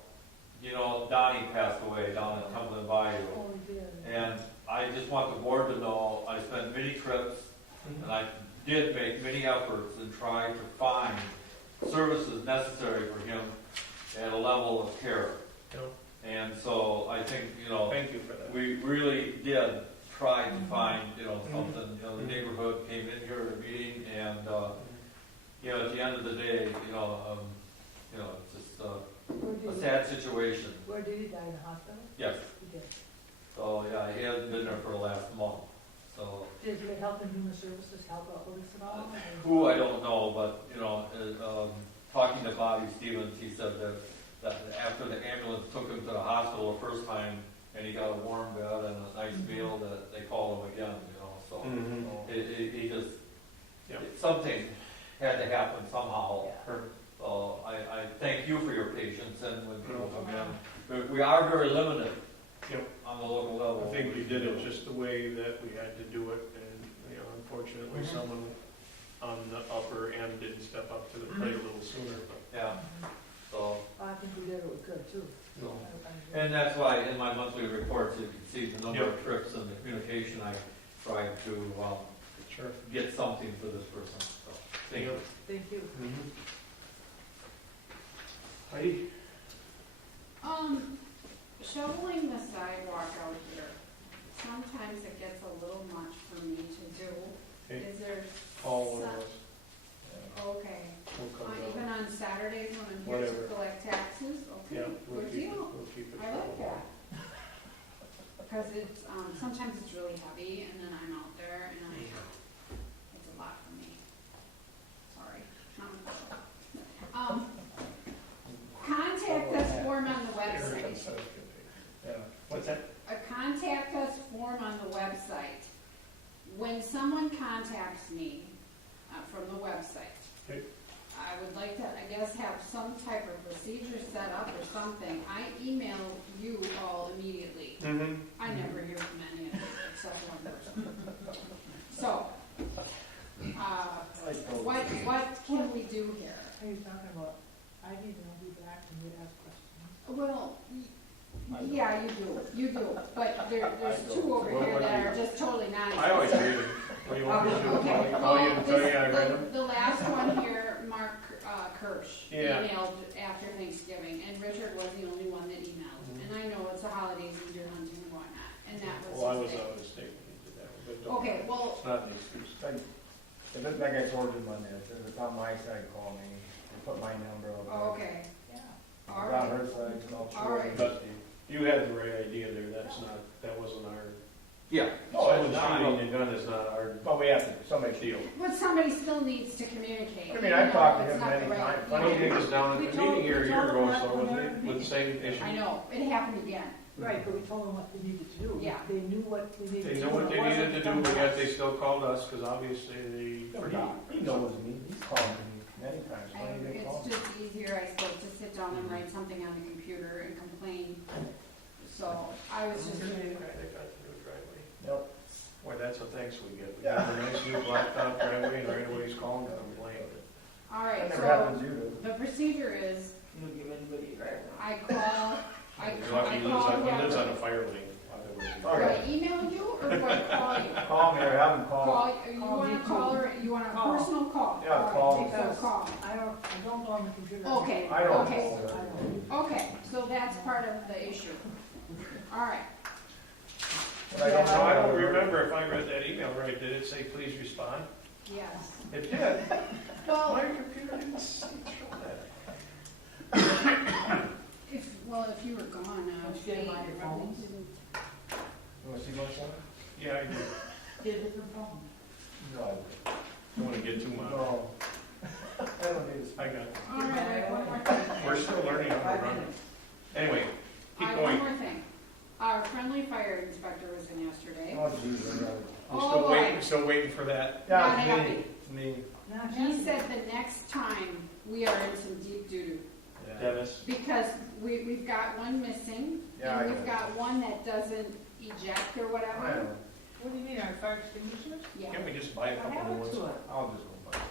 you know, Donnie passed away down in Cumberland Bayou. Oh, we did. And I just want the board to know, I spent many trips, and I did make many efforts in trying to find services necessary for him at a level of care. Yep. And so I think, you know, Thank you for that. we really did try to find, you know, something, you know, the neighborhood came in here at a meeting, and, you know, at the end of the day, you know, it's just Where a did he- sad situation. Where did he die, in the hospital? Yes, He did. so, yeah, he hasn't been there for the last month, so. Did the Health and Human Services help out with this at all? Who, I don't know, but, you know, talking to Bobby Stevens, he said that after the ambulance took him to the hospital the first time, and he got a warm bed and a nice meal, that they called him again, you know, so. He just, Yep. something had to happen somehow. Yeah. So I thank you for your patience, and when people come in, we are very limited Yep. on the local level. I think we did it just the way that we had to do it, and, you know, unfortunately, someone on the upper end didn't step up to the plate a little sooner, but. Yeah, so. I think we did what we could, too. So, I- and that's why in my monthly reports, you can see the number of trips and the communication I tried to Sure. get something for this person. So, thank you. Thank you. Heidi? Shoveling the sidewalk out here, sometimes it gets a little much for me to do. Okay. Is there, All one of us. okay, We'll come even down. on Saturdays when I'm here to Whatever. collect taxes? Yeah, Okay, we'll good keep it, deal. we'll keep it. I like that. Because it's, sometimes it's really heavy and then I'm out there and it's a lot for me. Sorry. Contact us form on the website. Yeah, what's that? A contact us form on the website. When someone contacts me from the website, Okay. I would like to, I guess, have some type of procedure set up or something. I email you all immediately. I never hear from any of you except one person. So, what can we do here? Are you talking about, I need to be back and you ask questions? Well, yeah, you do, but there's two over here that are just totally not. I always read them. What do you want me to do? Okay, Call you and tell you I read them? the last one here, Mark Kirsch Yeah. emailed after Thanksgiving, and Richard was the only one that emailed. And I know it's the holidays and deer hunting and whatnot, and that was. Well, I was his out thing. of state when he did that, but don't. Okay, well, It's not an excuse. Like I told you Monday, if it's on my side, call me, and put my number up there. okay, Yeah. If all it's on right, her side, I'll All show right. you. You had the right idea there, that wasn't our. Yeah. No, Someone it's not. shooting a gun is not our But we have to, somebody deal. but somebody still needs to communicate. I mean, I've talked to It's him not many the right- times. you Funny know, thing was down We at the told- meeting here a we year told ago, them so that with when they're the same issue. I know, it happened again. Right, but we told them what they needed to do. Yeah. They knew what they needed to do. They know what they It wasn't needed to do, from but yet us. they still called us, because obviously they He forgot. knows me, he's called me many times, why didn't they It's call me? just easier, I suppose, to sit down and write something on the computer and complain. So I was just, They got the new driveway. Nope. Boy, that's a thanks we get. We got a nice new blacktop driveway, and right away he's calling to complain. all That right, never so happens either. the procedure is, You don't give anybody a driveway. I call, He lives on a fire lane. Do I email you or do I call you? Call me or have him call. Call, you want a call or you want a Call. personal call? Yeah, All right, call. So Because call. I don't go on the computer. Okay, I don't okay, call her. okay, so that's part of the issue. All right, But I don't know. I don't remember if I read that email right. Did it say please respond? yes. It did. Well, My computer didn't show that. if you were gone, Don't you get Kate them on your probably phones? didn't. You wanna see my phone? Yeah, I do. Get a different phone. No. Don't want to get too much. No. I don't need this. I got it. All right, I have one more thing. We're still learning how to 5 run. minutes. Anyway, keep One going. more thing. Our friendly fire inspector was in yesterday. Oh, Jesus. We're Oh, boy. still waiting for that. Not Yeah, happy. it's me. not He happening. said the next time we are in some deep doo-doo. Dennis? Because we've got one missing, Yeah, I and we've know. got one that doesn't eject or I whatever. know, What do you mean, our fire extinguishers? Yeah. Can't we just buy a What couple new happened ones? to it? I'll just go buy it.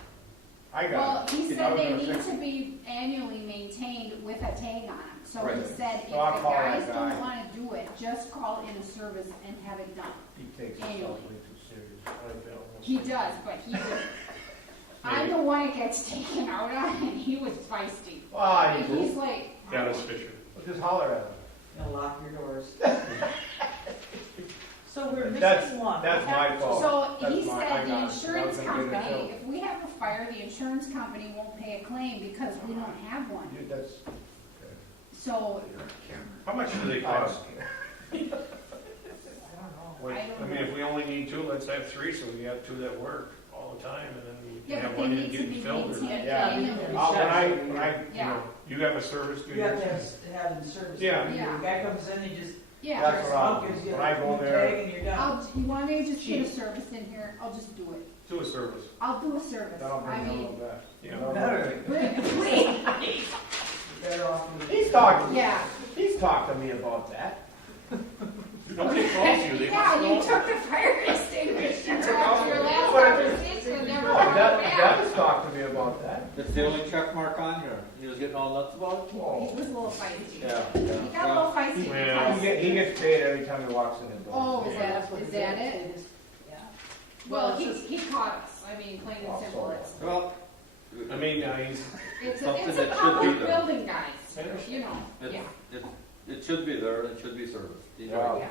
I Well, got it. he I said was they gonna need fix to it. be annually maintained with a tag on them. So he Right. said, if the So I'll call guys that guy. don't wanna do it, just call in a service and have it done. He takes Annually. himself way too serious. I feel. He does, but he was, I'm the one it gets taken out on, and he was feisty. Ah, And he's like, Dennis Fisher. Well, just holler at him. You'll lock your doors. So we're That's- missing one. that's What my happened? fault. so That's he my- I said the got it. I was insurance gonna get it company, too. if we have a fire, the insurance company won't pay a claim because we don't have one. You- That's. So, How much do they I don't cost? care. I don't know. What- I don't I mean, know. if we only need two, let's have three, so we have two that work all the time, and then we yeah, can have but they one in need to getting be filled. or- maintained Yeah. annually. When I, You Yeah, know, you have a service, do You have to you? have them serviced. Yeah. The Yeah. guy comes in, he just, yeah. That's what I'll do. gives you When I go a there- tag and you're done. You want me to just put a Cheap. service in here? I'll just do it. Do a service, I'll do a service. That'll I bring him mean, a little back. yeah. Better, wait, better off with. He's talked, yeah. he's talked to me about that. Nobody calls you, they Yeah, must you know. took the fire extinguisher took after your off. last But- conversation, never No, brought it back. Dennis talked to me about that. It's the only check mark on here. He was getting all nuts about it? He Whoa. was a little feisty. Yeah. He got a little feisty Well, because, He gets paid every time he walks in the door. oh, is Yeah, that, that's what is it that is. it? is. Yeah. Well, it's he caught us, I mean, plain and simple, it's, Well, I mean, he's, it's a Something it's a that should be public there. building, guys, you know, it, yeah, it should be there, and it should be serviced. He's Yeah. right. yeah.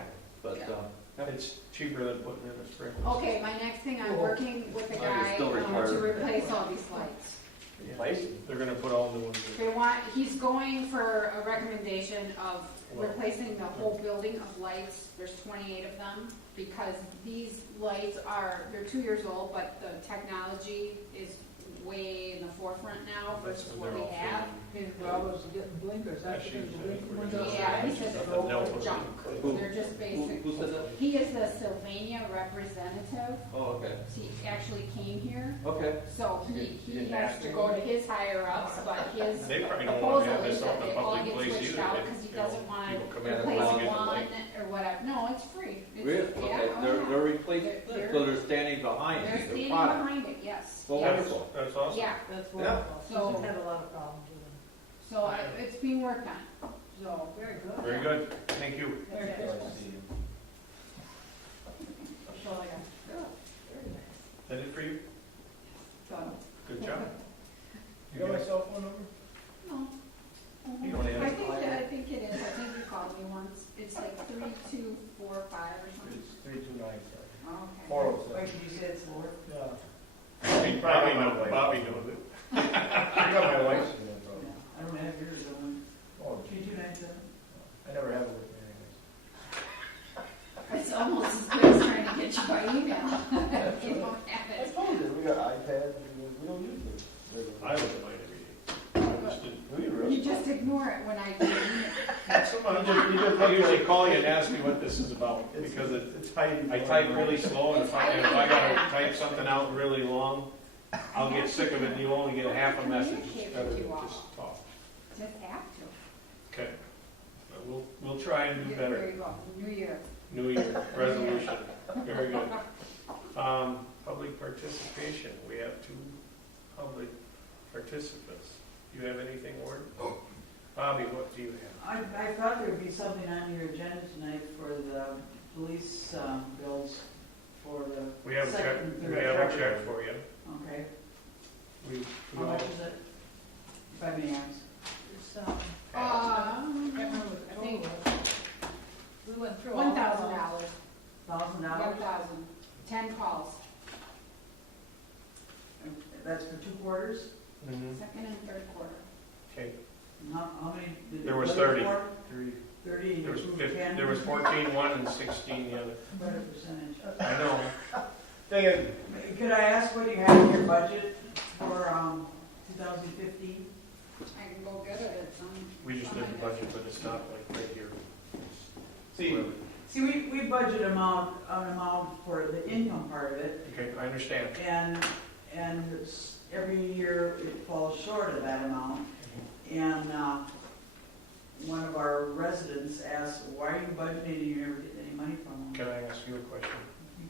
But, it's cheaper than putting in a sprinkler. Okay, my next thing, I'm working with the Oh, you're guy still to required. replace all these lights. Yeah. Replace it. They're gonna put all new ones in. They want, he's going for a recommendation of replacing the whole building of lights, there's 28 of them, because these lights are, they're 2 years old, but the technology is way in the forefront now versus That's what when we they're all have. His brothers are getting blinkers, that's Actually, because the I think blinking we're windows. Yeah, he said they're They'll all put junk, it Who- they're just basic. who said that? He is the Sylvania representative, oh, okay, he actually came here, okay. so You he didn't has ask to him? go to his higher ups, but his They probably don't wanna proposal have is this that out in they a all public get place switched either. out, They- because he you know, doesn't want people to come in and replace want to get the one light. or whatever, no, it's free. It's- Really? yeah, Okay, oh, they're yeah. replacing, They're- so they're standing behind They're their standing product. behind it, yes. Well, yes. wonderful. That's awesome. Yeah, That's Yeah. wonderful. So- She's had a lot of problems with them. so it's being worked on, so. Very good. Very good, thank you. That's Very it. good. That's all I got. Very nice. That it for you? So, Good job. You got my cell phone number? no. You don't have I it. think it is, I think you called me once, it's like 3245 or something. It's 329, Oh, okay. 407. Wait, did you say it's lower? Yeah. Hey, Bobby knows, Bobby knows it. I got my wife's info. No, I don't have yours on. Oh, 2297? I never have it with me anyways. It's almost as good as trying to get you by email. You don't have I it. told you, we got iPads, we don't use them. I look at mine every day. I just didn't. Do you really? You just ignore it when I do email. I usually call you and ask you what this is about, It's- because it, It's hiding. I type really slow, and if I gotta type something out really long, I'll get sick of it, and you only get half a message, it's better to just talk. Just have to. Okay. We'll try and do There better. you go, New Year. New Year resolution, very good. Public participation, we have two public participants. Do you have anything, Ward? Bobby, what do you have? I thought there would be something on your agenda tonight for the police bills for the We have a check, second and we third have a charter. check for you. Okay, We how all, much is it? If I may ask. There's, I can't remember what the I total think was. We went through all. $1,000. $1,000? 1,000. 10 calls, That's for 2 quarters? Mhm. second and third quarter. Okay, And how many? did There you was budget 30. for? 3. 30, and there was you approved 10? there was 14 one and 16 the other. What a percentage. I know, Thing is, Could I ask what you have in your budget for 2015? I can go get it, it's on. we just did the budget, but it's not like right here. see, See, we budget an amount for the income part of it, Okay, I understand. and every year it falls short of that amount. And one of our residents asked, why are you budgeting and you never get any money from them? Can I ask you a question?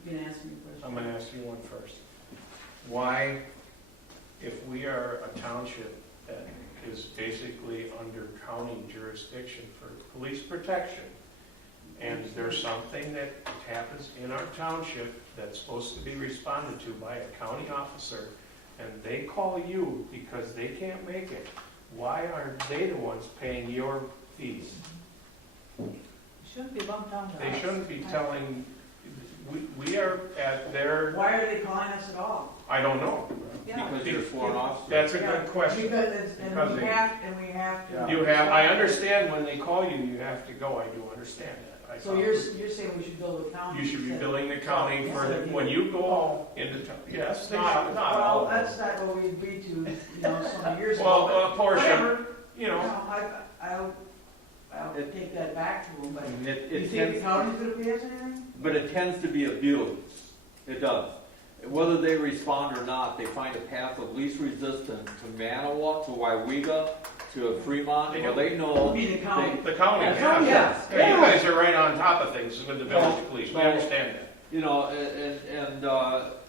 You can ask me a question. I'm gonna ask you one first. Why, if we are a township that is basically under county jurisdiction for police protection, and there's something that happens in our township that's supposed to be responded to by a county officer, and they call you because they can't make it, why aren't they the ones paying your fees? Shouldn't be lumped on to us. They shouldn't be telling, we are at their, Why are they calling us at all? I don't know. Yeah. Because you're a foreign officer. That's a good question. Because it's, Because and we they- have to. Yeah. You have, I understand when they call you, you have to go, I do understand that. So you're saying we should build a county? You should be instead? billing the county for, the- when you go into town, yes, not Well, all. that's not what we agreed to, so many years ago. Well, but a portion, whatever. you know, I'll take that back to them, but And you it think the tends, county's gonna pay us anything? but it tends to be abused. It does. Whether they respond or not, they find a path of least resistance to Manawa, to Waiwega, to Fremont, where they know. You mean the county? the county, Yes. yes. Yes. Yeah, you guys are right on top of things with the village police, we No. understand that. You know,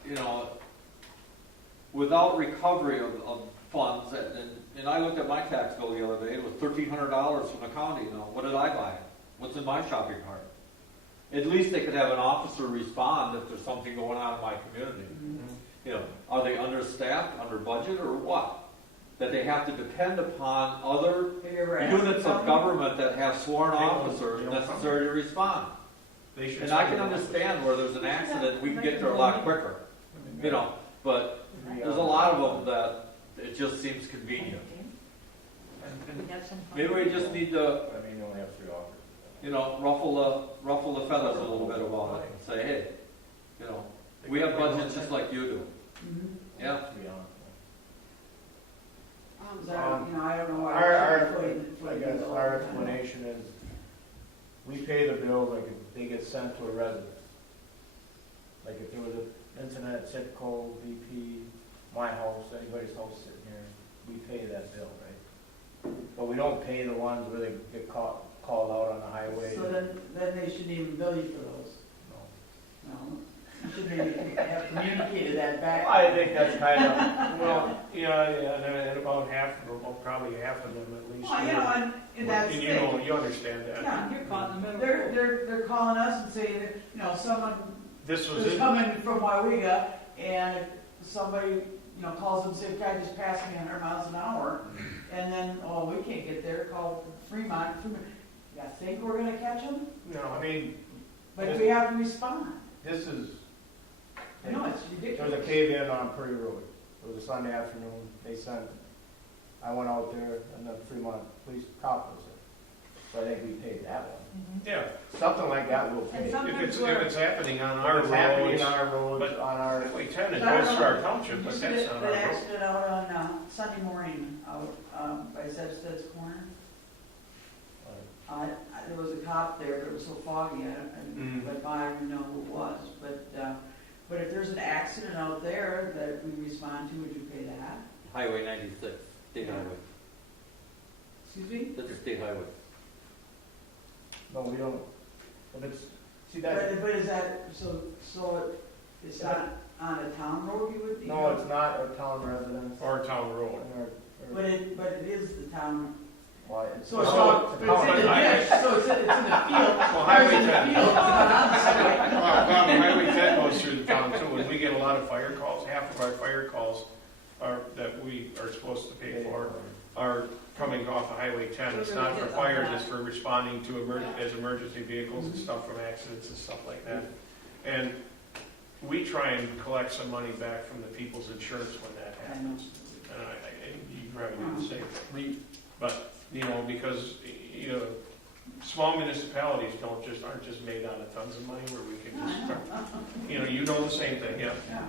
you know, without recovery of funds, and I looked at my tax bill the other day, it was $1,300 from the county. Now, what did I buy? What's in my shopping cart? At least they could have an officer respond if there's something going on in my community. You know, are they understaffed, under budget, or what? That they have to depend upon other Have you ever asked units the of county? government that have sworn They don't- officers they don't necessary to respond. They should. And I can understand where there's an accident, we can get there a lot quicker, you know, but there's a lot of them that it just seems convenient. We got some. Maybe we just need to, I mean, you only have 3 offers. you know, ruffle the feathers a little bit about it and say, hey, you know, we have budgets just like you do. Mhm. Yeah. To be honest. So, I don't know why. I guess our explanation is, we pay the bill like if they get sent to a resident. Like if there was an incident at Citco, VP, my house, anybody's house sitting here, we pay that bill, right? But we don't pay the ones where they get called out on the highway. So then they shouldn't even bill you for those. No. No. You should maybe have communicated that back. I think that's kind of, Well, yeah, and about half, or probably half of them at least. Well, and that's And the you know, thing. you understand that. Yeah, You're caught in the middle. they're calling us and saying, that, someone This was who's it. coming from Waiwega, and if somebody, calls and says, guy just passed me 100 miles an hour, and then, oh, we can't get there, call Fremont. You think we're gonna catch them? No, I mean, But we have to respond. this is, I know, it's there was a ridiculous. cave-in on Prairie Road. It was a Sunday afternoon. They sent, I went out there and the Fremont police cop was there. So I think we paid that one. yeah, Something like that we'll And pay. some- if it's happening on our Or it's happening roads, on our roads, but- on our, Highway 10, it I don't goes to know. our township, but Just that's that not our road. accident out on Sunday morning out by Zebstead's Corner. There was a cop there, but it was so foggy, but I don't even know who it was. But if there's an accident out there that we respond to, would you pay that? Highway 96, state highway. Excuse me? That's a state highway. no, we don't, but it's, see that, But is that, so it's not on a town road you would? no, it's not a town residence. Or town road. But it is the town. Why, it's, So it's So- not, but it's in the ditch, so it's in the field. Well, Highway It's in the 10. field, it's not on the side. Well, Highway 10 goes through the town too, and we get a lot of fire calls. Half of our fire calls that we are supposed to pay for are coming off of Highway 10. It's not for fires, it's for responding to as emergency vehicles and stuff from accidents and stuff like that. And we try and collect some money back from the people's insurance when that happens. And you probably do the same thing. But, because, small municipalities aren't just made out of tons of money where we can just start, you know the same thing, yeah. Yeah.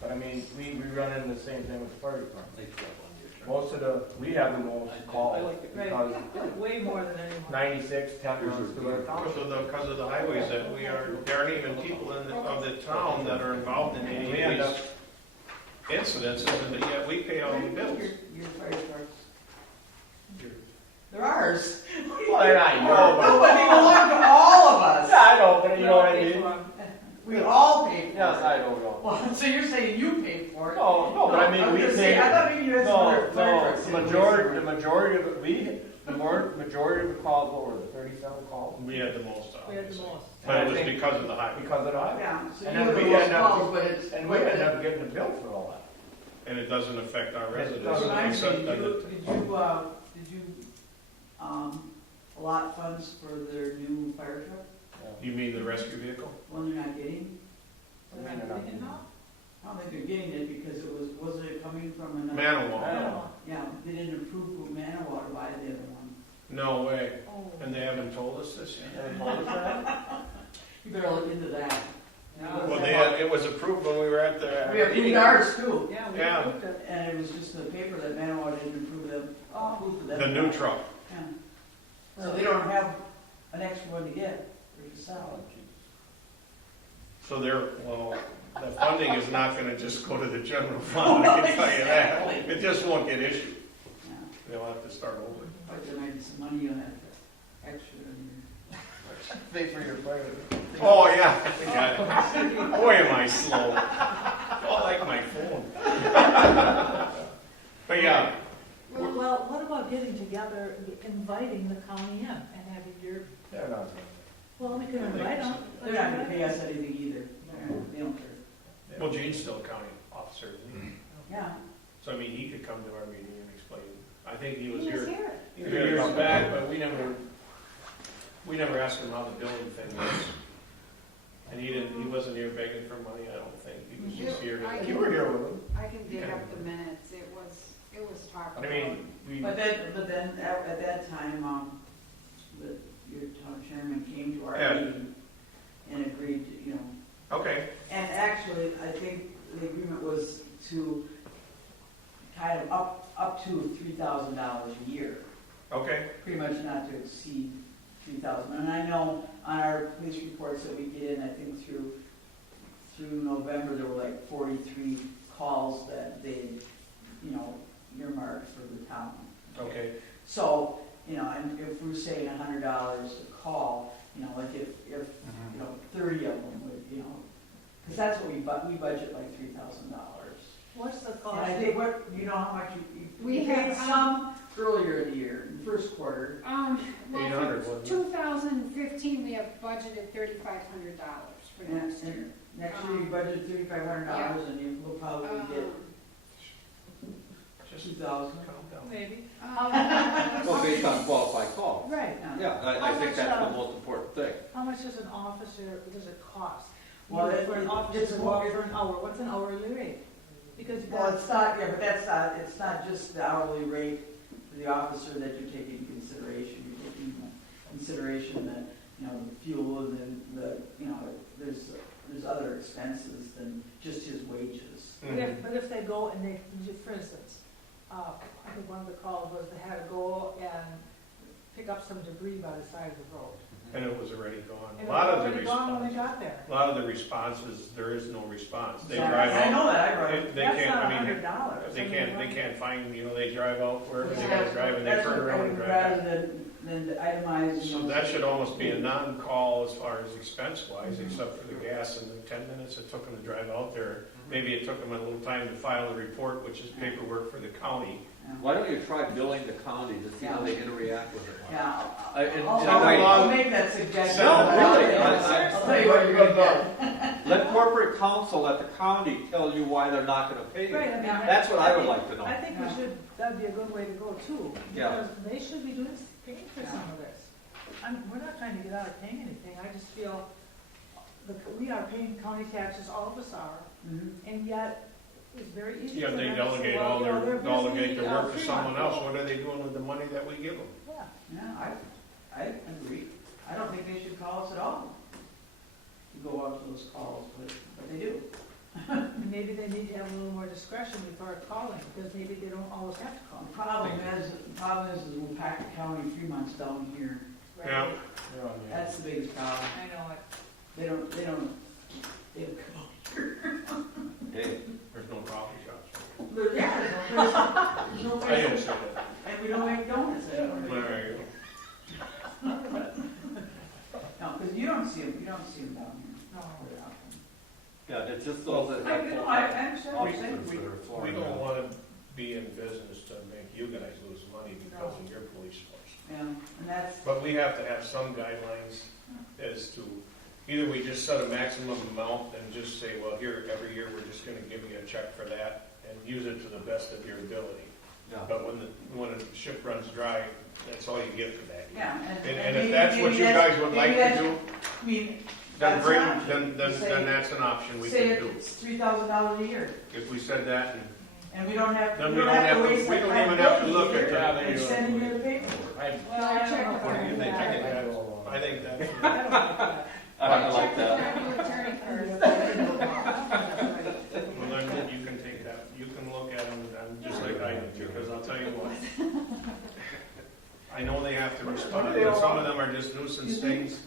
but I mean, we run into the same thing with the fire department. They still have one year. Most of we have the most calls, I like the- Right, because way more than anyone. 96, 10 runs through our town. Because of the highways that there aren't even people of the town that are involved in any We of end up, these incidences, and yet we pay all the bills. Your fire trucks. They're ours. Well, I know, but. No, but they belong to all of us. Yeah, I know, but you know what I mean? We all pay for it. Yes, I don't know. Well, so you're saying you paid for it? No, but I mean, was we gonna pay. say, I thought maybe you had some other No, fire no, trucks. the majority of the calls, what were the 37 calls? We had the most We had of the it. most. But it was because of the highway, Because of the highway. Yeah, so And you then have we those end up- calls, but it's. And we end up getting a bill for all that. and it doesn't affect our residents, doesn't. Reminds me, except that did you allot funds for their new fire truck? you mean the rescue vehicle? One they're not getting? They're not getting it now? I don't think they're getting it because wasn't it coming from another? Manawha. Yeah. Yeah, they didn't approve who Manawater to buy the other one. No way. Oh. And they haven't told us this yet? And told us that? You better look into that. Well, it was approved when we were at the. We approved ours too, Yeah, we Yeah. approved it. and it was just the paper that Manawater didn't approve them, approve of them. The new truck. Yeah. So they don't have an extra one to get or to sell. So the funding is not gonna just go to the general fund, I can tell you that. Exactly. It just won't get issued. Yeah. They'll have to start over. But there might be some money you'll have to extra in your. Pay for your fire. Oh, yeah. I got it. Boy, am I slow. Oh, like my phone. But yeah, Well, what about getting together, inviting the county in and having your, They're not. well, we can invite them. They're not gonna pay us anything either. They don't care. well, Gene's still a county officer, isn't he? Yeah. So I mean, he could come to our meeting and explain. I think he was He was here here. 2 years back, but we never asked him how the building thing was. And he wasn't here begging for money, I don't think. He was just here to. You were here with them. I can dig up the minutes, it was talked I about. mean, But then at that time, your town chairman came to our Yeah. meeting and agreed, okay, and actually, I think the agreement was to kind of up to $3,000 a year, okay. pretty much not to exceed 3,000. And I know on our police reports that we get in, I think through November, there were like 43 calls that they, earmarked for the town. Okay. So, and if we're saying $100 a call, like if 30 of them would, because that's what we budget like $3,000. What's the And cost? I think how much we We paid have, some earlier in the year, in the first quarter. Well, 800, for wasn't it? 2015, we have budgeted $3,500 for And next year. next year, you budgeted $3,500 and you will probably get Just 2,000. calm down. Maybe. Well, based on qualified call. Right. Yeah, I think that's the most important thing. How much does an officer, does it cost? Well, For an officer to walk for an hour, what's an hourly rate? Because you Well, got, it's not, but it's not just the hourly rate for the officer that you're taking into consideration. You're taking into consideration that, the fuel and then there's other expenses than just his wages. but if they go and they, for instance, I think one of the calls was they had to go and pick up some debris by the side of the road. And it was already gone. And A lot it of was the already gone when response, they got there. a lot of the responses, there is no response. They Exactly. drive I out. know that, I wrote. They That's can't, not I mean, $100. they can't find, they drive out wherever they gotta drive and they That's turn what I around and would drive back. rather than to itemize. So that should almost be a non-call as far as expense-wise, except for the gas and the 10 minutes it took them to drive out there. Maybe it took them a little time to file a report, which is paperwork for the county. Why don't you try billing the county to see how they interact with it? Yeah, And I'll make that suggestion. No, really, I'll tell you what you're gonna get. let corporate counsel at the county tell you why they're not gonna pay you. Right, I mean, That's what I would like to know. I think we should, that'd be a good way to go too. Yeah. Because they should be paying for some of this. We're not trying to get out of paying anything, I just feel, we are paying county taxes, all of us are, Mhm. and yet it's very easy Yeah, for they them to say, delegate well, all their, they're delegate busy, their work to Fremont someone else. people. What are they doing with the money that we give them? Yeah, Yeah, I agree. I don't think they should call us at all. To go out to those calls, but they do. and maybe they need to have a little more discretion before calling, because maybe they don't always have to call. The problem is Packet County, Fremont's down here. Right? Yeah. That's the biggest problem. I know it. They don't come out here. Hey, There's no coffee shops. because you don't see them down here. No. very often. Yeah, it's just those that I, have you know, full I understand what you're saying. officers that are We flooring don't them. wanna be in business to make you guys lose money because of your police force. Yeah, and that's, But we have to have some guidelines as to, either we just set a maximum amount and just say, well, here, every year, we're just gonna give you a check for that and use it to the best of your ability. Yeah. But when a ship runs dry, that's all you get for that year. yeah. And if maybe- that's what maybe you that's- guys would maybe like to that's- do, I mean, then that's bring, an option. then Say- that's an option we say can do. it's $3,000 a year, If we said that, and we don't have, then we don't have to waste we that don't time even have to building look here at that. and sending you the paperwork. Well, I don't know. What do you think? I I think that, don't like that. I like that. Check with your attorney first. well, then you can take that, you can look at them, just like I do, because I'll tell you what. I know they have to respond, but some of them are just nuisance things.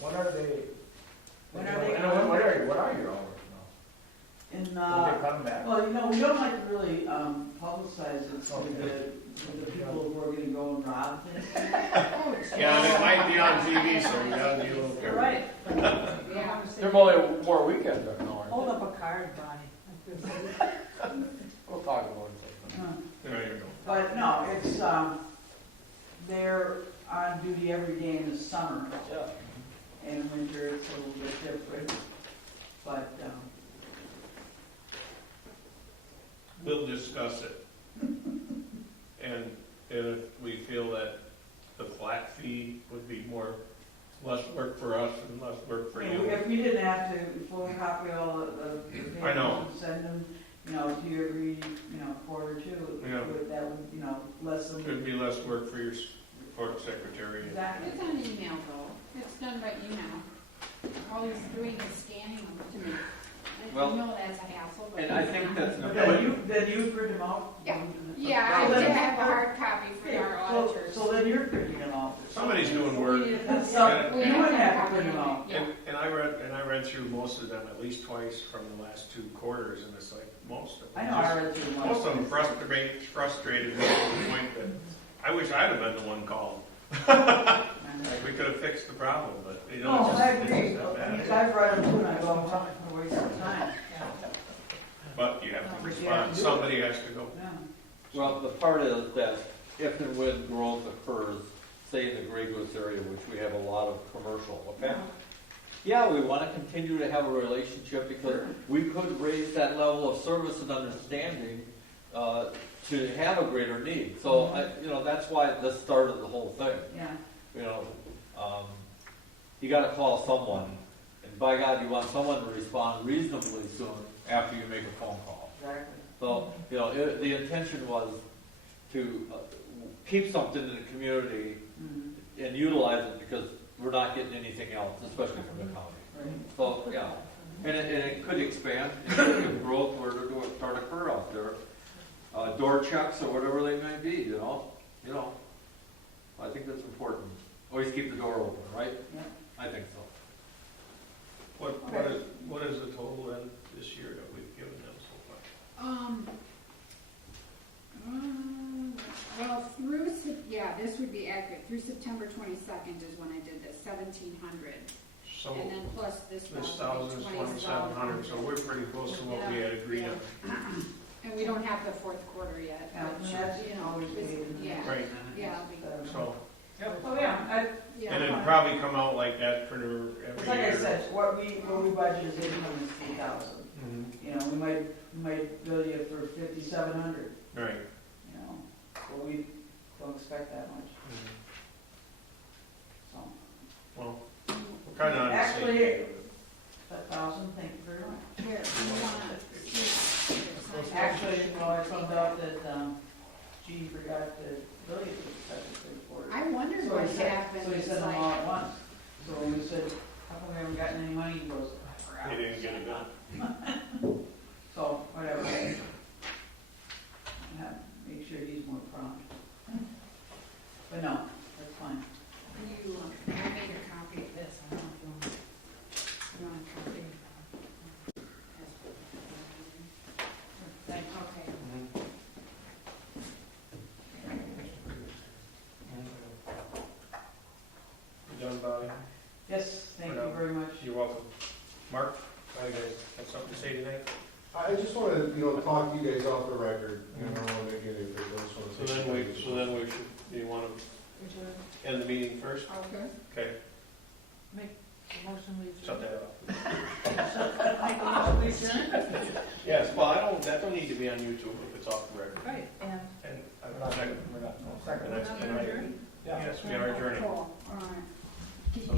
When are they? When are they And what are your hours In, now? Do they come back? well, you know, we don't like to really publicize it to the people who are gonna go and rob things. Yeah, and it might be on TV, so you gotta be a little You're careful. right. Yeah. There's only more weekends there now, Hold aren't up a card, Bonnie. there? We'll talk about it. Uh, There you go. But no, it's, they're on duty every day in the summer, Yeah. and in winter it's a little bit different. But, We'll discuss it. And if we feel that the flat fee would be less work for us and less work for you. if we didn't have to photocopy all the I know. papers and send them, to you every, quarter too, Yeah. that would, lessen. Could be less work for your court secretary. Exactly. It's on email though, it's done by email. All he's doing is scanning them to me. And Well, you know that's a hassle, but. And I think that's an But important, then you print them out? Yeah. Yeah, I Well, did then- have a hard copy for our auditors. So then you're printing them out. Somebody's doing work. So We you have wouldn't to have copy to print them it. out. Yeah. And I read through most of them at least twice from the last 2 quarters, and it's like most of them. I know, I read through them. Most of them frustrated me to the point that I wish I'd have been the one called. Like, we could have fixed the problem, but Oh, it's I just, agree. it's not I mean, bad. I've read them too, and I go, oh, I'm a waste of time. But you have to But you respond, have to do it. somebody has to go. Yeah. well, the part is that if and when growth occurs, say in the Grey Goose area, which we have a lot of commercial, okay? Yeah, we want to continue to have a relationship because we could raise that level of service and understanding to have a greater need. So, that's why this started the whole thing. Yeah. You got to call someone, and by God, you want someone to respond reasonably soon after you make a phone call. Exactly. So, the intention was to keep something in the community Mhm. and utilize it because we're not getting anything else, especially from the county. Right. So, yeah, and it could expand if growth were to start occur out there. Door checks or whatever they may be, I think that's important. Always keep the door open, right? Yeah. I think so. What is the total then this year that we've given them so far? Well, this would be accurate, through September 22nd is when I did this, 1,700. So And then plus this this one, thousand is 2,700, so we're pretty close to what we had agreed on. And we don't have the fourth quarter yet. Yeah, but, that's it's- always good. Yeah, Right, yeah, it'll be good. so, Oh, yeah, Yeah. and it'd probably come out like that for every it's year. like I said, what we budget is income is 3,000. Mhm. We might bill you for 5,700, Right. but we don't expect that much, Mhm. so. Well, we're kind of on the same Actually, page. 1,000, thank you very much. Here, you wanna see- Actually, I found out that, Gene forgot to bill you for the second report. I wondered So what he said, happened. so he It's sent them like- all at once. So when we said, how come we haven't gotten any money, he goes, I forgot. He didn't get it done. So, whatever. Yeah, make sure he's more prompt. But no, that's fine. I made a copy of this, I don't know if you want a copy. Thanks. Okay. You done, Bobby? Yes, thank For you now. very much. You're welcome. Mark, hi guys, have something to say tonight? I just want to, talk to you guys off the record, I don't want to get into So then we should, do you want to end the meeting first? Okay. Okay, Make a motion, we shut adjourn. that off. Make a motion, we adjourn? Yes, well, that don't need to be on YouTube if it's off the record. Right, and And We're not, we're not, no, second. That's- another adjourn? Yeah. Yes, we are adjourning. Cool, all right. So